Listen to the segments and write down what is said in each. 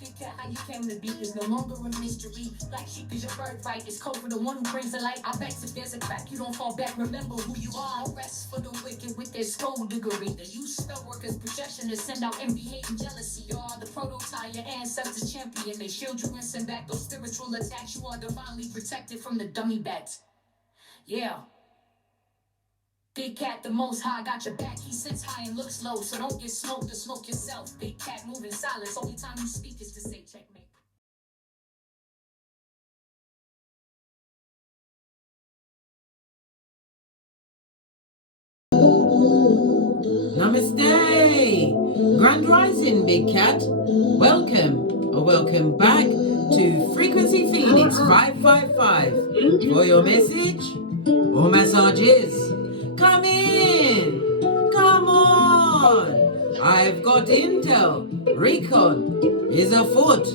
Big cat, how you came to be is no longer a mystery. Black sheep is your birthright. It's code for the one who brings the light. I bet if there's a crack, you don't fall back. Remember who you are. No rest for the wicked with their skullduggery. The use spell workers' projection to send out envy, hate, and jealousy. You are the prototype, your ancestors champion. They shield you and send back those spiritual attacks. You are divinely protected from the dummy bats. Yeah. Big cat, the most high, got your back. He sits high and looks low, so don't get smoked or smoke yourself. Big cat, moving silence. Only time you speak is to say checkmate. Namaste! Grand Rising, Big Cat. Welcome back to Frequency Phoenix 555 for your message or massages. Come in! Come on! I've got intel. Recon is afoot.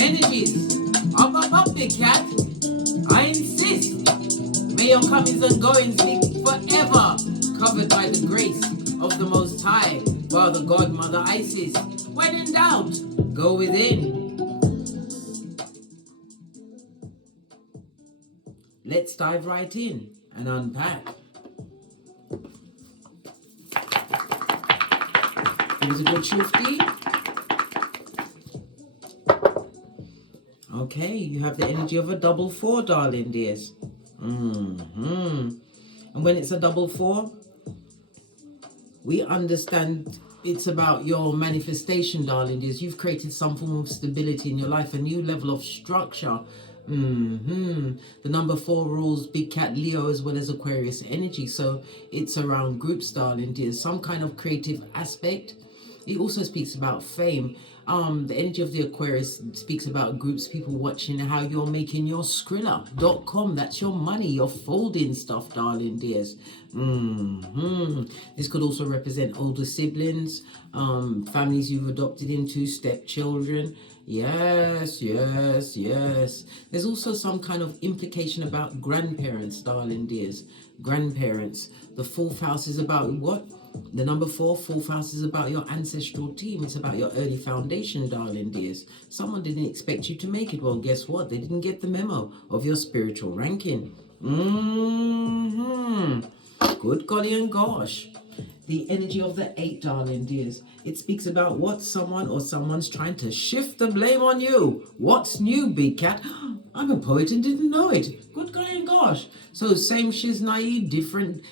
Energies. Up, Big Cat. I insist. May your comings and goings be forever covered by the grace of the Most High, Father God, Mother Isis. When in doubt, go within. Let's dive right in and unpack. It was a good shifty. Okay, you have the energy of a double four, darling dears. And when it's a double four, we understand it's about your manifestation, darling dears. You've created some form of stability in your life, a new level of structure. The number 4 rules Big Cat Leo as well as Aquarius energy, so it's around groups, darling dears, some kind of creative aspect. It also speaks about fame. The energy of the Aquarius speaks about groups, people watching how you're making your Skrilla.com. That's your money, your folding stuff, darling dears. This could also represent older siblings, families you've adopted into, stepchildren. Yes. There's also some kind of implication about grandparents, darling dears. Grandparents. The 4th house is about what? The number 4, 4th house is about your ancestral team. It's about your early foundation, darling dears. Someone didn't expect you to make it. Well, guess what? They didn't get the memo of your spiritual ranking. Good golly and gosh. The energy of the 8, darling dears. It speaks about what someone or someone's trying to shift the blame on you. What's new, Big Cat? I'm a poet and didn't know it. Good golly and gosh. So same shiznai, different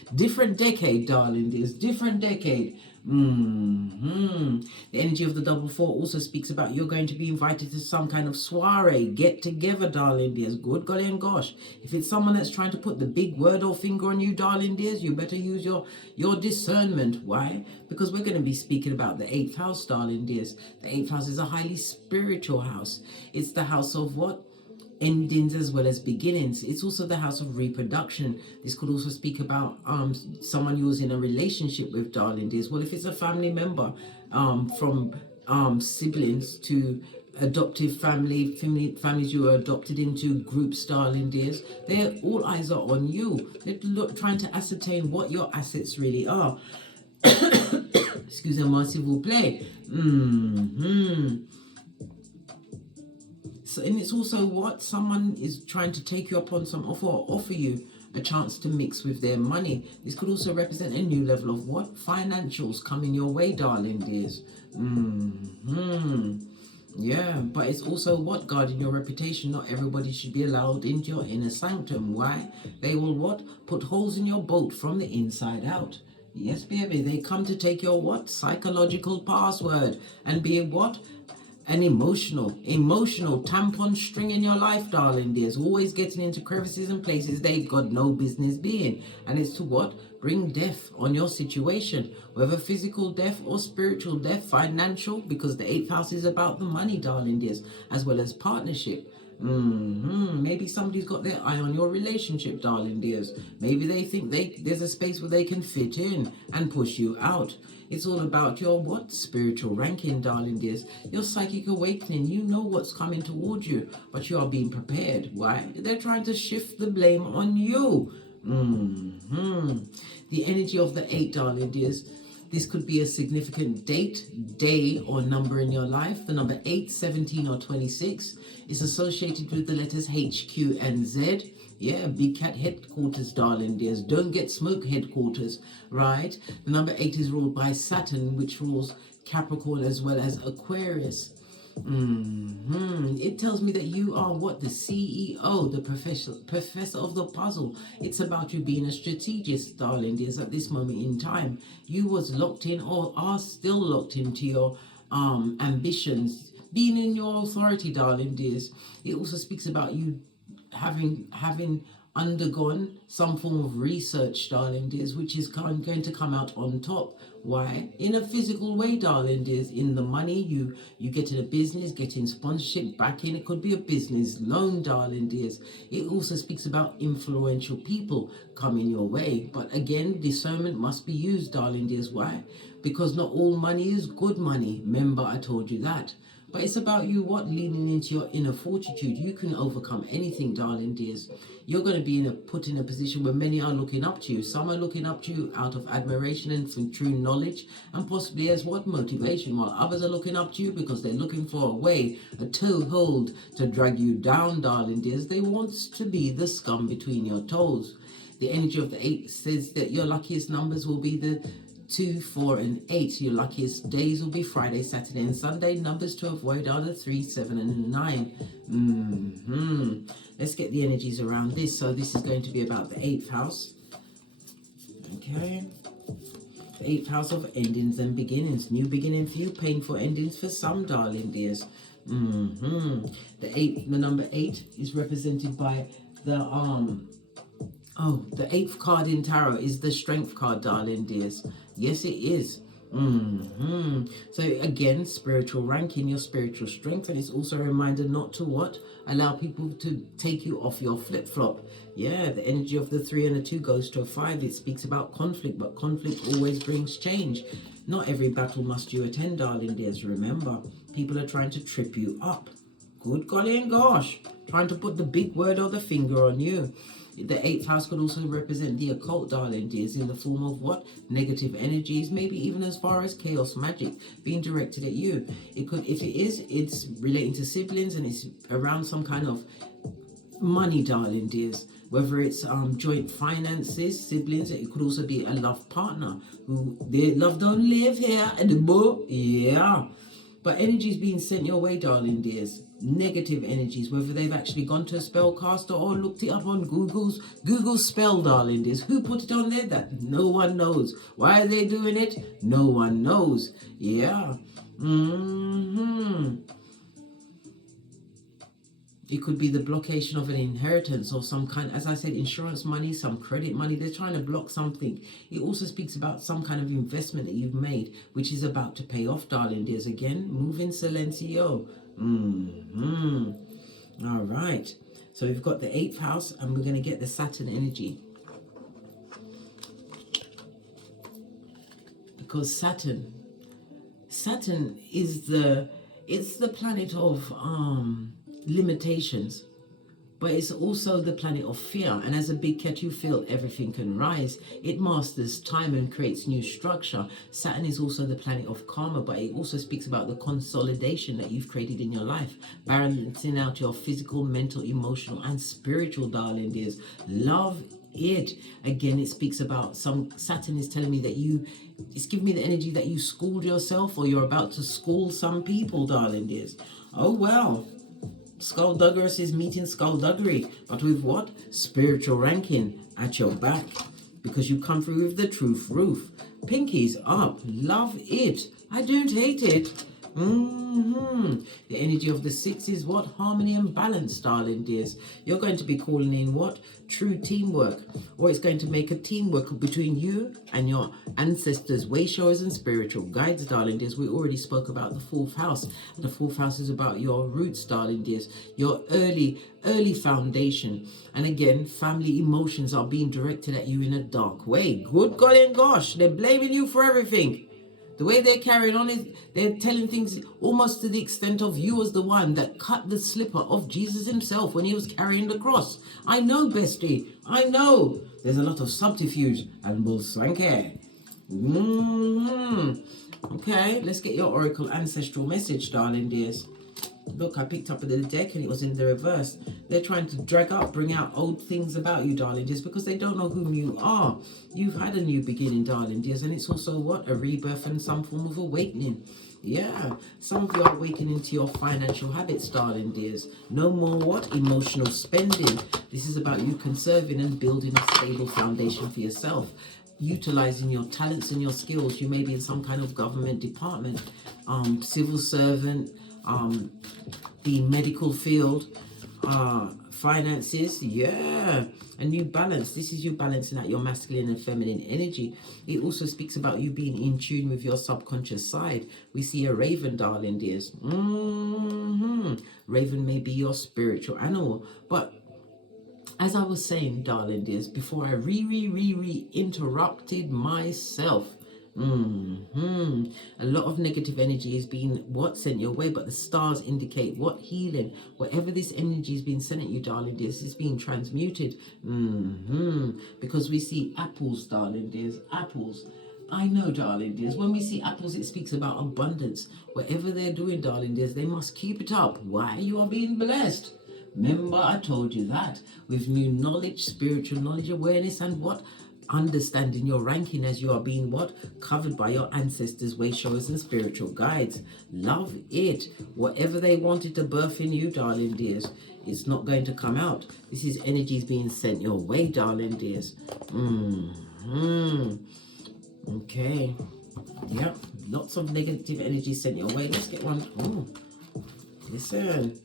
decade, darling dears. Different decade. The energy of the double 4 also speaks about you're going to be invited to some kind of soiree, get together, darling dears. Good golly and gosh. If it's someone that's trying to put the big word or finger on you, darling dears, you better use your discernment. Why? Because we're going to be speaking about the 8th house, darling dears. The 8th house is a highly spiritual house. It's the house of what? Endings as well as beginnings. It's also the house of reproduction. This could also speak about someone you was in a relationship with, darling dears. Well, if it's a family member, from siblings to adoptive families you were adopted into, groups, darling dears, they're all eyes are on you. They're trying to ascertain what your assets really are. Excusez-moi, s'il vous plaît. So, and it's also what someone is trying to take you up on some offer or offer you a chance to mix with their money. This could also represent a new level of what? Financials coming your way, darling dears. Yeah, but it's also what? Guarding your reputation. Not everybody should be allowed into your inner sanctum. Why? They will what? Put holes in your boat from the inside out. Yes, baby, they come to take your what? Psychological password and be what? An emotional tampon string in your life, darling dears, always getting into crevices and places they've got no business being. And it's to what? Bring death on your situation, whether physical death or spiritual death, financial, because the 8th house is about the money, darling dears, as well as partnership. Maybe somebody's got their eye on your relationship, darling dears. Maybe they think there's a space where they can fit in and push you out. It's all about your what? Spiritual ranking, darling dears. Your psychic awakening. You know what's coming towards you, but you are being prepared. Why? They're trying to shift the blame on you. The energy of the 8, darling dears. This could be a significant date, day, or number in your life. The number 8, 17, or 26 is associated with the letters H, Q, and Z. Yeah, Big Cat headquarters, darling dears. Don't get smoke headquarters, right? The number 8 is ruled by Saturn, which rules Capricorn as well as Aquarius. It tells me that you are what? The CEO, the professor of the puzzle. It's about you being a strategist, darling dears, at this moment in time. You was locked in or are still locked into your ambitions, being in your authority, darling dears. It also speaks about you having undergone some form of research, darling dears, which is going to come out on top. Why? In a physical way, darling dears. In the money, you getting a business, getting sponsorship, backing. It could be a business loan, darling dears. It also speaks about influential people coming your way. But again, discernment must be used, darling dears. Why? Because not all money is good money. Remember, I told you that. But it's about you, leaning into your inner fortitude. You can overcome anything, darling dears. You're going to be put in a position where many are looking up to you. Some are looking up to you out of admiration and some true knowledge, and possibly as motivation, while others are looking up to you because they're looking for a way, a toehold to drag you down, darling dears. They want to be the scum between your toes. The energy of the 8 says that your luckiest numbers will be the 2, 4, and 8. Your luckiest days will be Friday, Saturday, and Sunday. Numbers to avoid are the 3, 7, and 9. Let's get the energies around this. So this is going to be about the 8th house. Okay. The 8th house of endings and beginnings. New beginning for you, painful endings for some, darling dears. The number 8 is represented by the the 8th card in tarot is the strength card, darling dears. Yes, it is. So again, spiritual ranking, your spiritual strength, and it's also a reminder not to allow people to take you off your flip-flop. Yeah, the energy of the 3 and the 2 goes to a 5. It speaks about conflict, but conflict always brings change. Not every battle must you attend, darling dears. Remember, people are trying to trip you up. Good golly and gosh, trying to put the big word or the finger on you. The 8th house could also represent the occult, darling dears, in the form of negative energies, maybe even as far as chaos magic being directed at you. It could, if it is, it's relating to siblings and it's around some kind of money, darling dears. Whether it's joint finances, siblings, it could also be a love partner who their love don't live here anymore. Yeah. But energies being sent your way, darling dears. Negative energies, whether they've actually gone to a spellcaster or looked it up on Google's spell, darling dears. Who put it on there? That no one knows. Why are they doing it? No one knows. Yeah. It could be the blockation of an inheritance or some kind, as I said, insurance money, some credit money. They're trying to block something. It also speaks about some kind of investment that you've made, which is about to pay off, darling dears. Again, move in silencio. All right. So we've got the 8th house and we're going to get the Saturn energy. Because Saturn is it's the planet of limitations, but it's also the planet of fear. And as a big cat, you feel everything can rise. It masters time and creates new structure. Saturn is also the planet of karma, but it also speaks about the consolidation that you've created in your life, balancing out your physical, mental, emotional, and spiritual, darling dears. Love it. Again, it speaks about Saturn is telling me that it's giving me the energy that you schooled yourself or you're about to school some people, darling dears. Oh, well. Skullduggerous is meeting skullduggery, but with what? Spiritual ranking at your back, because you come through with the truth roof. Pinkies up. Love it. I don't hate it. The energy of the 6 is what? Harmony and balance, darling dears. You're going to be calling in what? True teamwork. Or it's going to make a teamwork between you and your ancestors, way showers and spiritual guides, darling dears. We already spoke about the 4th house. The 4th house is about your roots, darling dears. Your early foundation. And again, family emotions are being directed at you in a dark way. Good golly and gosh, they're blaming you for everything. The way they're carrying on is they're telling things almost to the extent of you as the one that cut the slipper of Jesus himself when he was carrying the cross. I know, bestie. I know. There's a lot of subterfuge and bullswanky. Okay, let's get your oracle ancestral message, darling dears. Look, I picked up the deck and it was in the reverse. They're trying to bring out old things about you, darling dears, because they don't know whom you are. You've had a new beginning, darling dears, and it's also what? A rebirth and some form of awakening. Yeah, some of you are awakening to your financial habits, darling dears. No more what? Emotional spending. This is about you conserving and building a stable foundation for yourself. Utilizing your talents and your skills. You may be in some kind of government department, civil servant, the medical field, finances, yeah, a new balance. This is you balancing out your masculine and feminine energy. It also speaks about you being in tune with your subconscious side. We see a raven, darling dears. Raven may be your spiritual animal, but as I was saying, darling dears, before I interrupted myself, a lot of negative energy is being sent your way, but the stars indicate what? Healing. Whatever this energy is being sent at you, darling dears, is being transmuted. Because we see apples, darling dears, apples. I know, darling dears, when we see apples, it speaks about abundance. Whatever they're doing, darling dears, they must keep it up. Why? You are being blessed. Remember, I told you that with new knowledge, spiritual knowledge, awareness, and what? Understanding your ranking as you are being what? Covered by your ancestors, way showers, and spiritual guides. Love it. Whatever they wanted to birth in you, darling dears, it's not going to come out. This is energies being sent your way, darling dears. Okay. Yep. Lots of negative energy sent your way. Let's get one. Listen,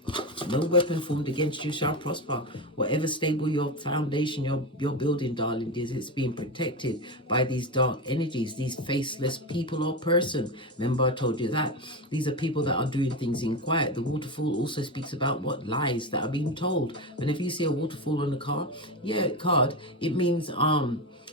no weapon formed against you shall prosper. Whatever stable your foundation, you're building, darling dears, it's being protected by these dark energies, these faceless people or person. Remember I told you that. These are people that are doing things in quiet. The waterfall also speaks about what? Lies that are being told. Whenever you see a waterfall on a card, it means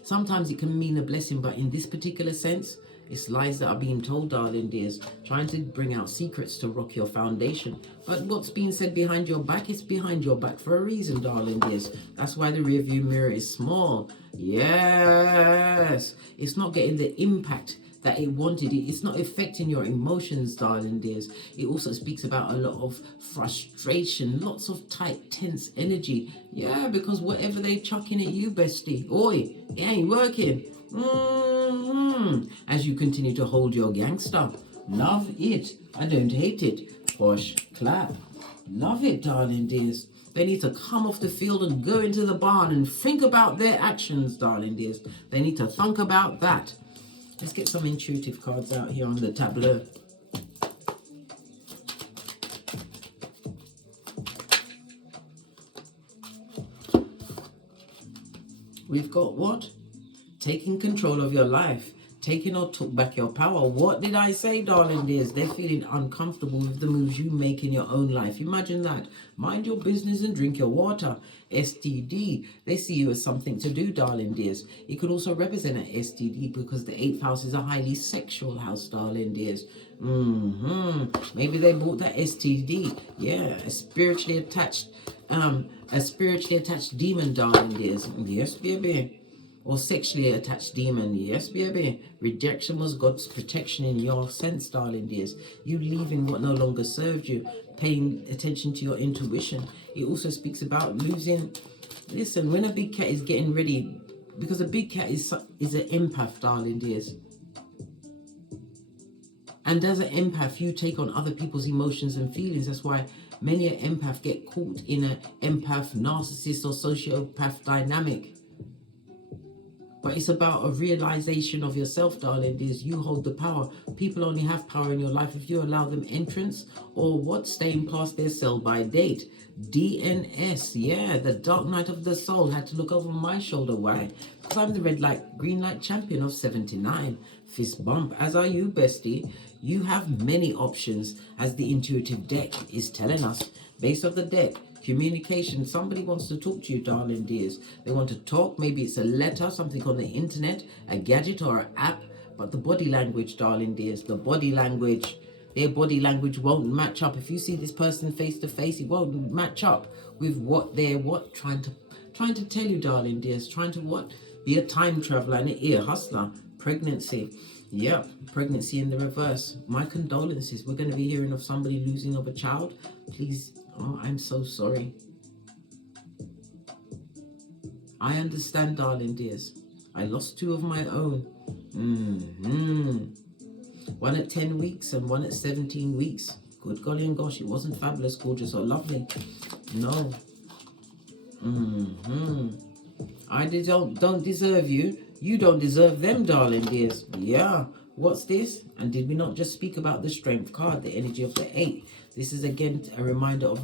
sometimes it can mean a blessing, but in this particular sense, it's lies that are being told, darling dears, trying to bring out secrets to rock your foundation. But what's being said behind your back is behind your back for a reason, darling dears. That's why the rear view mirror is small. Yes, it's not getting the impact that it wanted. It's not affecting your emotions, darling dears. It also speaks about a lot of frustration, lots of tight, tense energy. Yeah, because whatever they're chucking at you, bestie, oi, it ain't working. As you continue to hold your gangster. Love it. I don't hate it. Push, clap. Love it, darling dears. They need to come off the field and go into the barn and think about their actions, darling dears. They need to think about that. Let's get some intuitive cards out here on the tableau. We've got what? Taking control of your life. Taking or took back your power. What did I say, darling dears? They're feeling uncomfortable with the moves you make in your own life. Imagine that. Mind your business and drink your water. STD. They see you as something to do, darling dears. It could also represent an STD because the 8th house is a highly sexual house, darling dears. Maybe they bought that STD. Yeah, a spiritually attached demon, darling dears. Yes, baby. Or sexually attached demon. Yes, baby. Rejection was God's protection in your sense, darling dears. You leaving what no longer served you, paying attention to your intuition. It also speaks about losing. Listen, when a big cat is getting ready, because a big cat is an empath, darling dears. And as an empath, you take on other people's emotions and feelings. That's why many an empath get caught in an empath, narcissist, or sociopath dynamic. But it's about a realization of yourself, darling dears. You hold the power. People only have power in your life if you allow them entrance or what? Staying past their sell-by date. DNS, yeah, the dark night of the soul had to look over my shoulder. Why? Because I'm the red light, green light champion of 79. Fist bump, as are you, bestie. You have many options, as the intuitive deck is telling us. Base of the deck. Communication. Somebody wants to talk to you, darling dears. They want to talk. Maybe it's a letter, something on the internet, a gadget or an app. But the body language, darling dears, the body language, their body language won't match up. If you see this person face to face, it won't match up with what they're trying to tell you, darling dears. Trying to be a time traveler and an ear hustler. Pregnancy. Yep, pregnancy in the reverse. My condolences. We're going to be hearing of somebody losing of a child. Please, oh, I'm so sorry. I understand, darling dears. I lost 2 of my own. One at 10 weeks and one at 17 weeks. Good golly and gosh, it wasn't fabulous, gorgeous, or lovely. No. I don't deserve you. You don't deserve them, darling dears. Yeah. What's this? And did we not just speak about the strength card, the energy of the 8? This is again a reminder of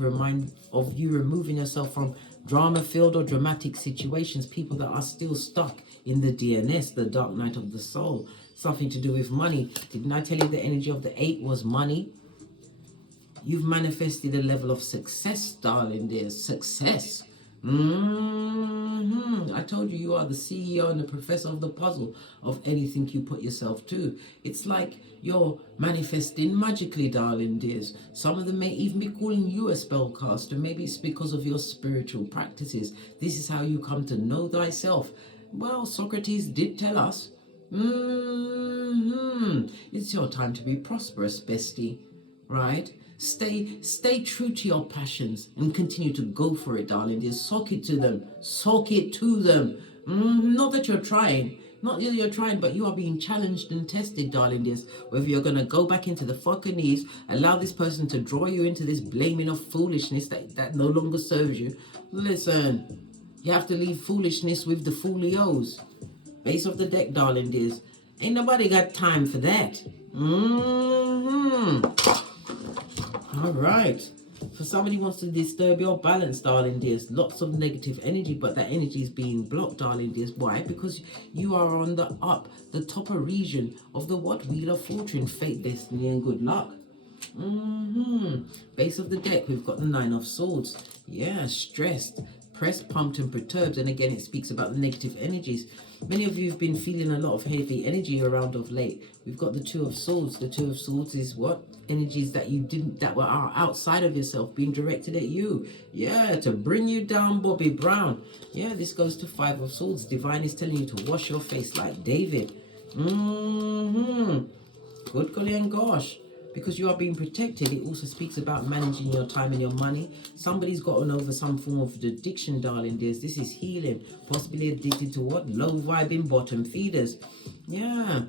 you removing yourself from drama-filled or dramatic situations. People that are still stuck in the DNS, the dark night of the soul. Something to do with money. Didn't I tell you the energy of the 8 was money? You've manifested a level of success, darling dears. Success. I told you, you are the CEO and the professor of the puzzle of anything you put yourself to. It's like you're manifesting magically, darling dears. Some of them may even be calling you a spellcaster. Maybe it's because of your spiritual practices. This is how you come to know thyself. Well, Socrates did tell us. It's your time to be prosperous, bestie. Right? Stay true to your passions and continue to go for it, darling. Just sock it to them. Sock it to them. Not that you're trying. Not that you're trying, but you are being challenged and tested, darling dears. Whether you're going to go back into the fucking knees, allow this person to draw you into this blaming of foolishness that no longer serves you. Listen, you have to leave foolishness with the foolios. Base of the deck, darling dears. Ain't nobody got time for that. All right. So somebody wants to disturb your balance, darling dears. Lots of negative energy, but that energy is being blocked, darling dears. Why? Because you are on the upper region of the what? Wheel of Fortune, fate, destiny, and good luck. Base of the deck, we've got the 9 of Swords. Yeah, stressed, pressed, pumped, and perturbed. And again, it speaks about the negative energies. Many of you have been feeling a lot of heavy energy around of late. We've got the 2 of Swords. The 2 of Swords is what? Energies that you didn't, that were outside of yourself, being directed at you. Yeah, to bring you down, Bobby Brown. Yeah, this goes to 5 of Swords. Divine is telling you to wash your face like David. Good golly and gosh. Because you are being protected, it also speaks about managing your time and your money. Somebody's gotten over some form of addiction, darling dears. This is healing. Possibly addicted to what? Low vibing bottom feeders. Yeah.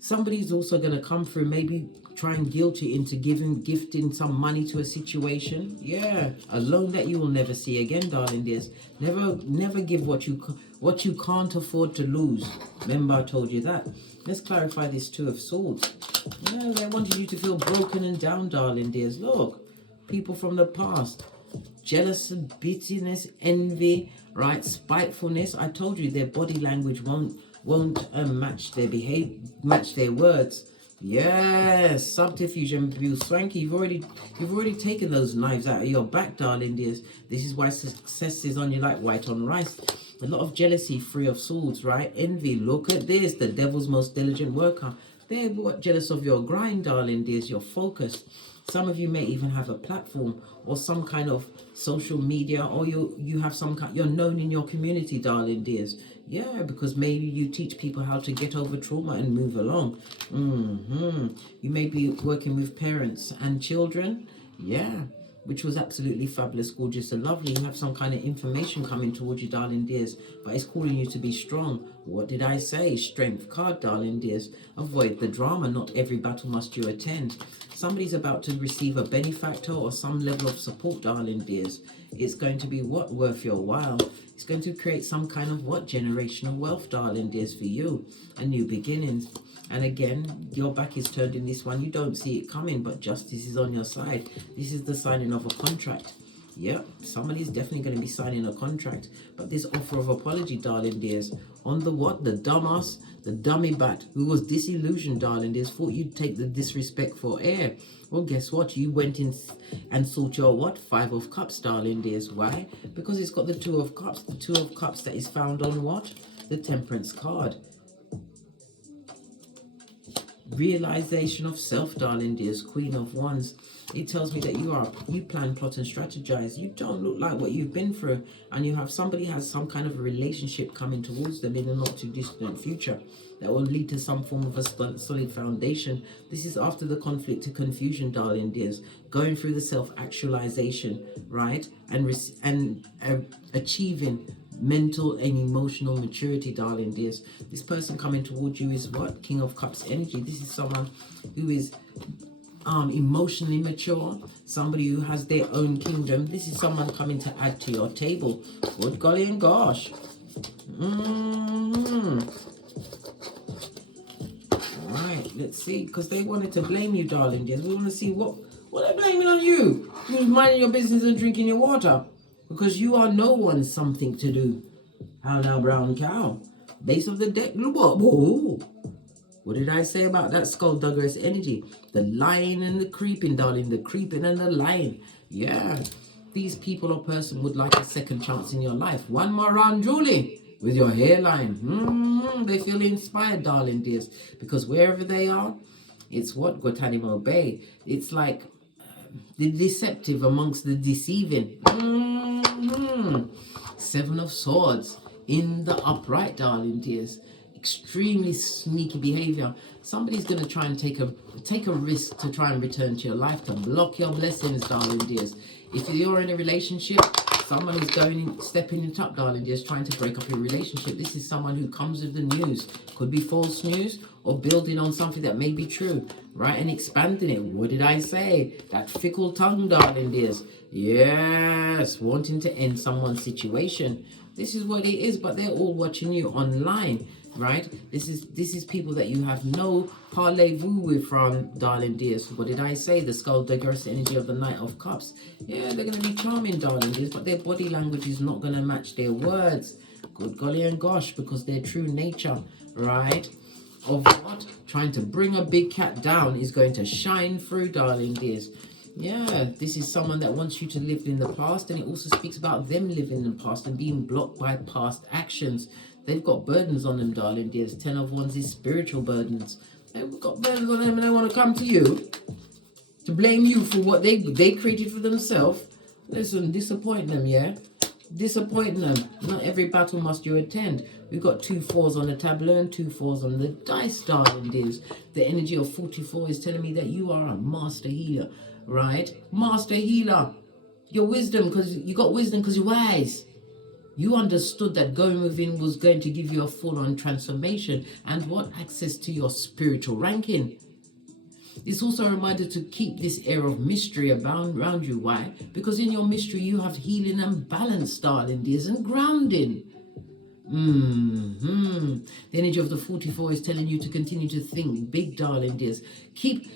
Somebody's also going to come through, maybe try and guilt you into gifting some money to a situation. Yeah. A loan that you will never see again, darling dears. Never give what you can't afford to lose. Remember I told you that. Let's clarify this 2 of Swords. Yeah, they wanted you to feel broken and down, darling dears. Look, people from the past. Jealousy, bitterness, envy, right? Spitefulness. I told you their body language won't match their match their words. Yes, subterfuge and abuse. Swanky, you've already taken those knives out of your back, darling dears. This is why success is on you like white on rice. A lot of jealousy, 3 of Swords, right? Envy, look at this, the devil's most diligent worker. They're jealous of your grind, darling dears, your focus. Some of you may even have a platform or some kind of social media, or you have some kind, you're known in your community, darling dears. Yeah, because maybe you teach people how to get over trauma and move along. You may be working with parents and children. Yeah, which was absolutely fabulous, gorgeous, and lovely. You have some kind of information coming towards you, darling dears, but it's calling you to be strong. What did I say? Strength card, darling dears. Avoid the drama. Not every battle must you attend. Somebody's about to receive a benefactor or some level of support, darling dears. It's going to be what? Worth your while. It's going to create some kind of what? Generational wealth, darling dears, for you. A new beginnings. And again, your back is turned in this one. You don't see it coming, but justice is on your side. This is the signing of a contract. Yep, somebody's definitely going to be signing a contract. But this offer of apology, darling dears, on the what? The dumbass, the dummy bat who was disillusioned, darling dears, thought you'd take the disrespect for air. Well, guess what? You went in and sought your what? 5 of Cups, darling dears. Why? Because it's got the 2 of Cups. The 2 of Cups that is found on what? The Temperance card. realization of self, darling dears. Queen of Wands. It tells me that you plan, plot, and strategize. You don't look like what you've been through, and you have somebody has some kind of a relationship coming towards them in a not too distant future that will lead to some form of a solid foundation. This is after the conflict to confusion, darling dears, going through the self-actualization, right, and achieving mental and emotional maturity, darling dears. This person coming towards you is what? King of Cups energy. This is someone who is emotionally mature, somebody who has their own kingdom. This is someone coming to add to your table. Good golly and gosh. Alright, let's see, because they wanted to blame you, darling dears. We want to see what they're blaming on you. Who's minding your business and drinking your water? Because you are no one's something to do. How now, brown cow? Base of the deck. Whoa. What did I say about that skullduggerous energy? The lying and the creeping, darling. The creeping and the lying. Yeah. These people or person would like a second chance in your life. One more round, Julie, with your hairline. They feel inspired, darling dears. Because wherever they are, it's what? Guantanamo Bay. It's like the deceptive amongst the deceiving. Seven of Swords in the upright, darling dears. Extremely sneaky behavior. Somebody's going to try and take a risk to try and return to your life, to block your blessings, darling dears. If you're in a relationship, someone is stepping it up, darling dears, trying to break up your relationship. This is someone who comes with the news. Could be false news or building on something that may be true, right? And expanding it. What did I say? That fickle tongue, darling dears. Yes, wanting to end someone's situation. This is what it is, but they're all watching you online, right? This is people that you have no parlez-vous with from, darling dears. What did I say? The skullduggerous energy of the Knight of Cups. Yeah, they're going to be charming, darling dears, but their body language is not going to match their words. Good golly and gosh, because their true nature, right, of what? Trying to bring a big cat down is going to shine through, darling dears. Yeah, this is someone that wants you to live in the past, and it also speaks about them living in the past and being blocked by past actions. They've got burdens on them, darling dears. 10 of Wands is spiritual burdens. They've got burdens on them and they want to come to you to blame you for what they created for themselves. Listen, disappoint them, yeah? Disappoint them. Not every battle must you attend. We've got 2 4s on the tableau and 2 4s on the dice, darling dears. The energy of 44 is telling me that you are a master healer, right? Master healer. Your wisdom, because you got wisdom because you're wise. You understood that going within was going to give you a full-on transformation and what? Access to your spiritual ranking. It's also a reminder to keep this air of mystery around you. Why? Because in your mystery you have healing and balance, darling dears, and grounding. The energy of the 44 is telling you to continue to think big, darling dears. Keep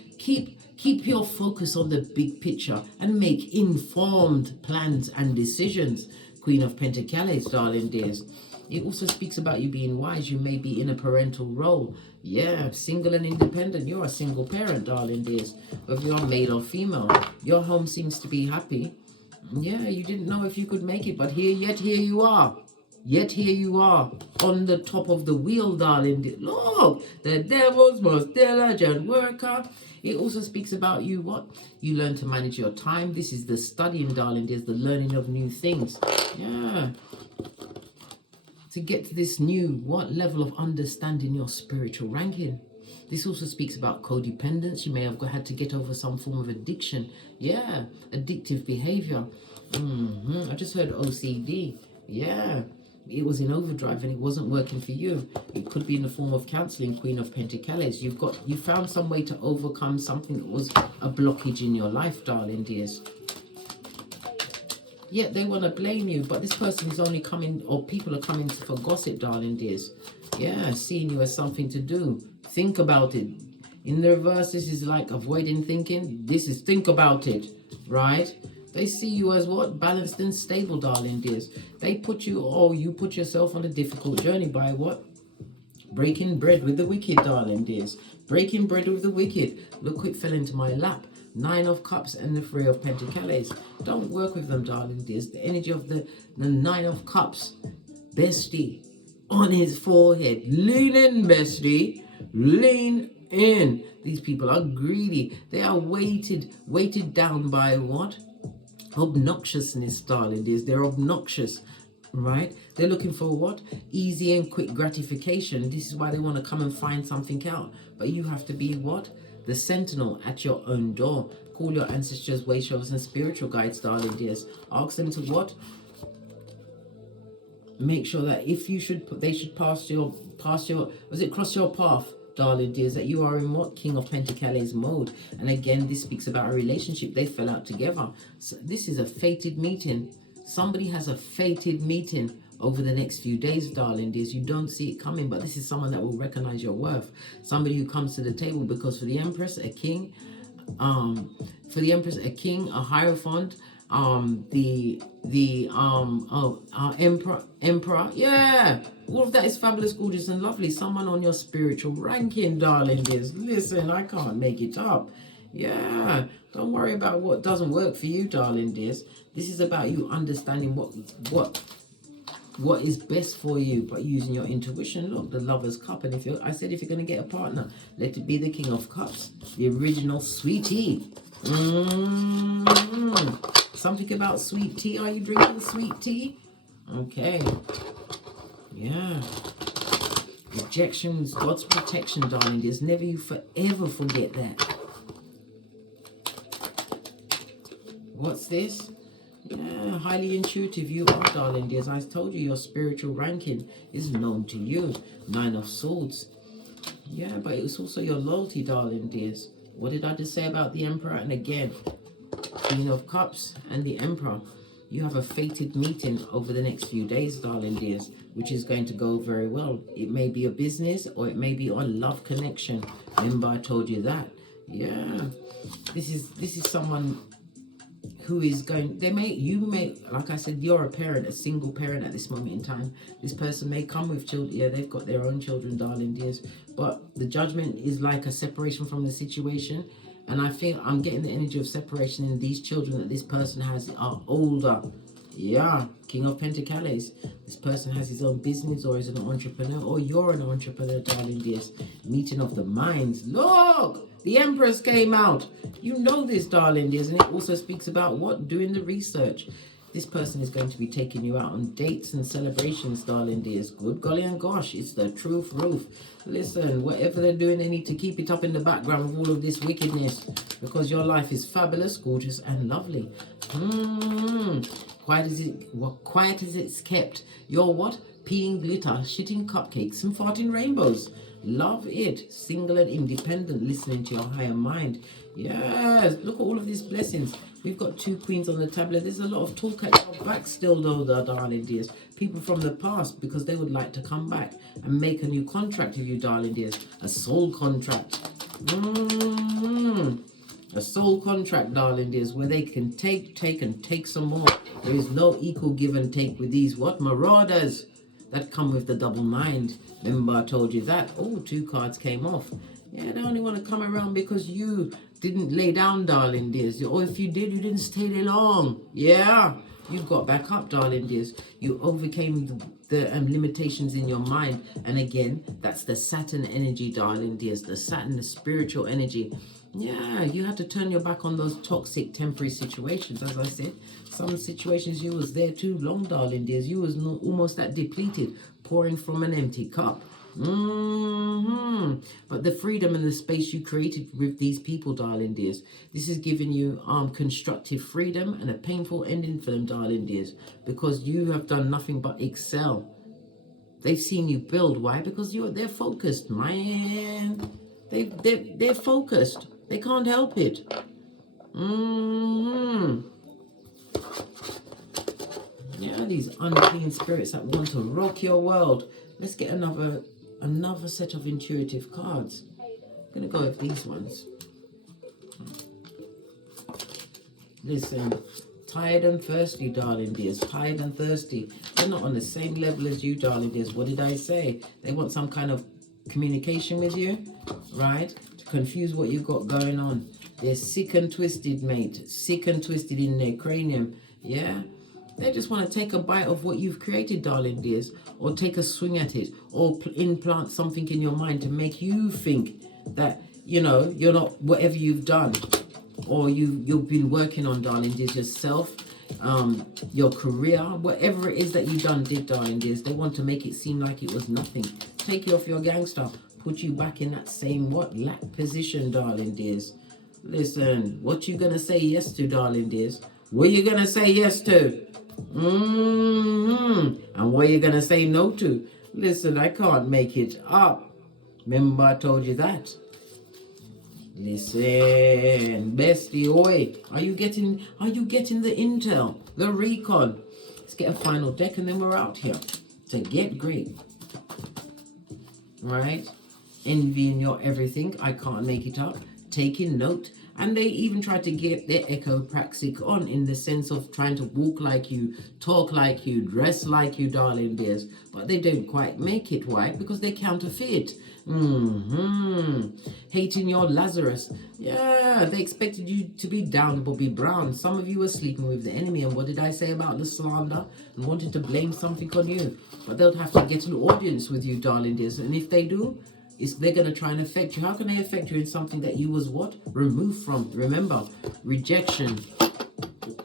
your focus on the big picture and make informed plans and decisions. Queen of Pentacles, darling dears. It also speaks about you being wise. You may be in a parental role. Yeah, single and independent. You're a single parent, darling dears. Whether you're male or female, your home seems to be happy. Yeah, you didn't know if you could make it, but here you are. Yet here you are on the top of the wheel, darling. Look, the devil's most diligent worker. It also speaks about you, what? You learn to manage your time. This is the studying, darling. There's the learning of new things. Yeah. To get to this new, what level of understanding your spiritual ranking. This also speaks about codependence. You may have had to get over some form of addiction. Yeah, addictive behavior. I just heard OCD. Yeah. It was in overdrive and it wasn't working for you. It could be in the form of counseling, Queen of Pentacles. You found some way to overcome something that was a blockage in your life, darling dears. Yet they want to blame you, but this person is only coming, or people are coming for gossip, darling dears. Yeah, seeing you as something to do. Think about it. In the reverse, this is like avoiding thinking. This is think about it, right? They see you as what? Balanced and stable, darling dears. They put you, you put yourself on a difficult journey by what? Breaking bread with the wicked, darling dears. Breaking bread with the wicked. Look, it fell into my lap. 9 of Cups and the 3 of Pentacles. Don't work with them, darling dears. The energy of the 9 of Cups. Bestie. On his forehead. Lean in, bestie. Lean in. These people are greedy. They are weighted down by what? Obnoxiousness, darling dears. They're obnoxious, right? They're looking for what? Easy and quick gratification. This is why they want to come and find something out. But you have to be what? The sentinel at your own door. Call your ancestors, way showers, and spiritual guides, darling dears. Ask them to what? Make sure that if you should, they should cross your path, darling dears, that you are in what? King of Pentacles mode. And again, this speaks about a relationship. They fell out together. So this is a fated meeting. Somebody has a fated meeting over the next few days, darling dears. You don't see it coming, but this is someone that will recognize your worth. Somebody who comes to the table, because for the Empress, a king, a Hierophant, emperor, yeah, all of that is fabulous, gorgeous, and lovely. Someone on your spiritual ranking, darling dears. Listen, I can't make it up. Yeah, don't worry about what doesn't work for you, darling dears. This is about you understanding what is best for you, but using your intuition. Look, the Lover's Cup. And if you're going to get a partner, let it be the King of Cups, the original sweet tea. Something about sweet tea. Are you drinking sweet tea? Okay. Yeah. Rejection is God's protection, darling. There's never you forever forget that. What's this? Yeah, highly intuitive you are, darling dears. I told you your spiritual ranking is known to you. 9 of Swords. Yeah, but it's also your loyalty, darling dears. What did I just say about the Emperor? And again, Queen of Cups and the Emperor. You have a fated meeting over the next few days, darling dears, which is going to go very well. It may be a business or it may be a love connection. Remember, I told you that. Yeah, this is someone who is going, you may, like I said, you're a parent, a single parent at this moment in time. This person may come with children. Yeah, they've got their own children, darling dears. But the judgment is like a separation from the situation. And I think I'm getting the energy of separation in these children that this person has are older. Yeah, King of Pentacles. This person has his own business or is an entrepreneur, or you're an entrepreneur, darling dears. Meeting of the minds. Look! The Empress came out. You know this, darling dears. And it also speaks about what? Doing the research. This person is going to be taking you out on dates and celebrations, darling dears. Good golly and gosh, it's the truth roof. Listen, whatever they're doing, they need to keep it up in the background of all of this wickedness, because your life is fabulous, gorgeous, and lovely. Quiet as it's kept. You're what? Peeing glitter, shitting cupcakes, and farting rainbows. Love it. Single and independent, listening to your higher mind. Yes, look at all of these blessings. We've got 2 queens on the tablet. There's a lot of talk at your back still, though, darling dears. People from the past, because they would like to come back and make a new contract with you, darling dears. A soul contract. A soul contract, darling dears, where they can take some more. There is no equal give and take with these what? Marauders that come with the double mind. Remember, I told you that. Oh, 2 cards came off. Yeah, they only want to come around because you didn't lay down, darling dears. Or if you did, you didn't stay there long. Yeah, you got back up, darling dears. You overcame the limitations in your mind. And again, that's the Saturn energy, darling dears. The Saturn, the spiritual energy. Yeah, you had to turn your back on those toxic temporary situations. As I said, some situations you was there too long, darling dears. You was almost that depleted, pouring from an empty cup. But the freedom and the space you created with these people, darling dears, this is giving you constructive freedom and a painful ending for them, darling dears, because you have done nothing but excel. They've seen you build. Why? Because they're focused, man. They're focused. They can't help it. Yeah, these unclean spirits that want to rock your world. Let's get another set of intuitive cards. I'm gonna go with these ones. Listen, tired and thirsty, darling dears. Tired and thirsty. They're not on the same level as you, darling dears. What did I say? They want some kind of communication with you, right? To confuse what you've got going on. They're sick and twisted, mate. Sick and twisted in their cranium. Yeah? They just want to take a bite of what you've created, darling dears, or take a swing at it, or implant something in your mind to make you think that, you know, you're not, whatever you've done or you've been working on, darling dears, yourself, your career, whatever it is that you did, darling dears, they want to make it seem like it was nothing. Take you off your gangster, put you back in that same lack position, darling dears. Listen, what you gonna say yes to, darling dears? What you gonna say yes to? And what you gonna say no to? Listen, I can't make it up. Remember I told you that. Listen, bestie, oi, are you getting the intel, the recon? Let's get a final deck and then we're out here to get great. Right? Envying your everything, I can't make it up. Taking note, and they even try to get their echopraxic on, in the sense of trying to walk like you, talk like you, dress like you, darling dears, but they don't quite make it. Why? Because they counterfeit. Hating your Lazarus. Yeah, they expected you to be down Bobby Brown. Some of you were sleeping with the enemy, and what did I say about the slander? And wanted to blame something on you, but they'll have to get an audience with you, darling dears, and if they do, they're going to try and affect you. How can they affect you in something that you was what? Removed from? Remember, rejection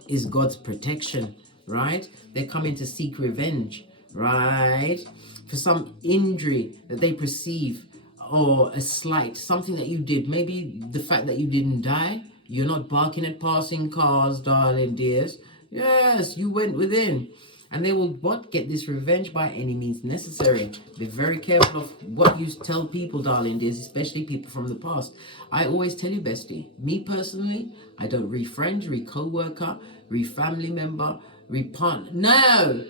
is God's protection, right? They're coming to seek revenge, right? For some injury that they perceive, or a slight, something that you did. Maybe the fact that you didn't die. You're not barking at passing cars, darling dears. Yes, you went within. And they will get this revenge by any means necessary. Be very careful of what you tell people, darling dears, especially people from the past. I always tell you, bestie, me personally, I don't re-friend, re-co-worker, re-family member, re-partner. No!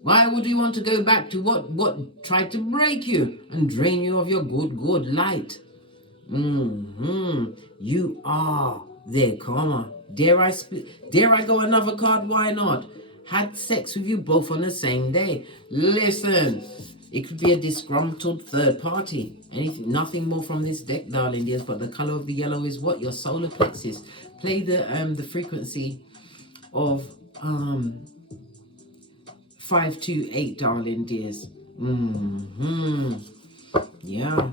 Why would you want to go back to what tried to break you and drain you of your good light? You are their karma. Dare I go another card? Why not? Had sex with you both on the same day. Listen, it could be a disgruntled third party. Nothing more from this deck, darling dears, but the color of the yellow is what? Your solar plexus. Play the frequency of 528, darling dears. Yeah.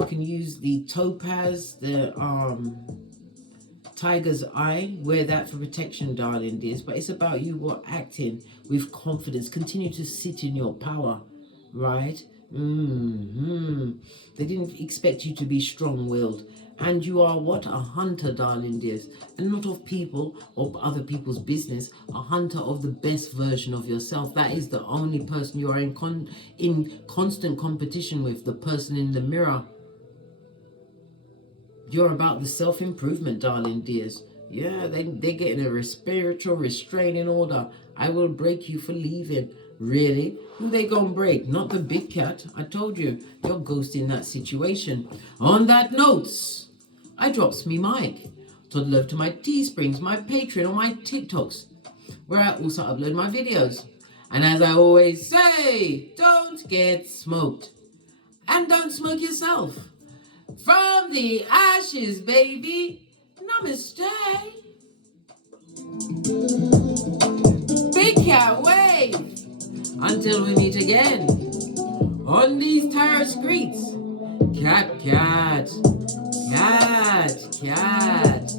You can use the topaz, the tiger's eye. Wear that for protection, darling dears. But it's about you acting with confidence. Continue to sit in your power, right? They didn't expect you to be strong-willed. And you are what? A hunter, darling dears. And not of people or other people's business. A hunter of the best version of yourself. That is the only person you are in constant competition with. The person in the mirror. You're about the self-improvement, darling dears. Yeah, they're getting a spiritual restraining order. I will break you for leaving. Really? Who they gonna break? Not the big cat. I told you, you're ghosting that situation. On that note, I drops me mic. Toddle over to my Teesprings, my Patreon, or my TikToks, where I also upload my videos. And as I always say, don't get smoked. And don't smoke yourself. From the ashes, baby. Namaste. Big cat wave. Until we meet again on these tarot streets. Cat, cat, cat, cat.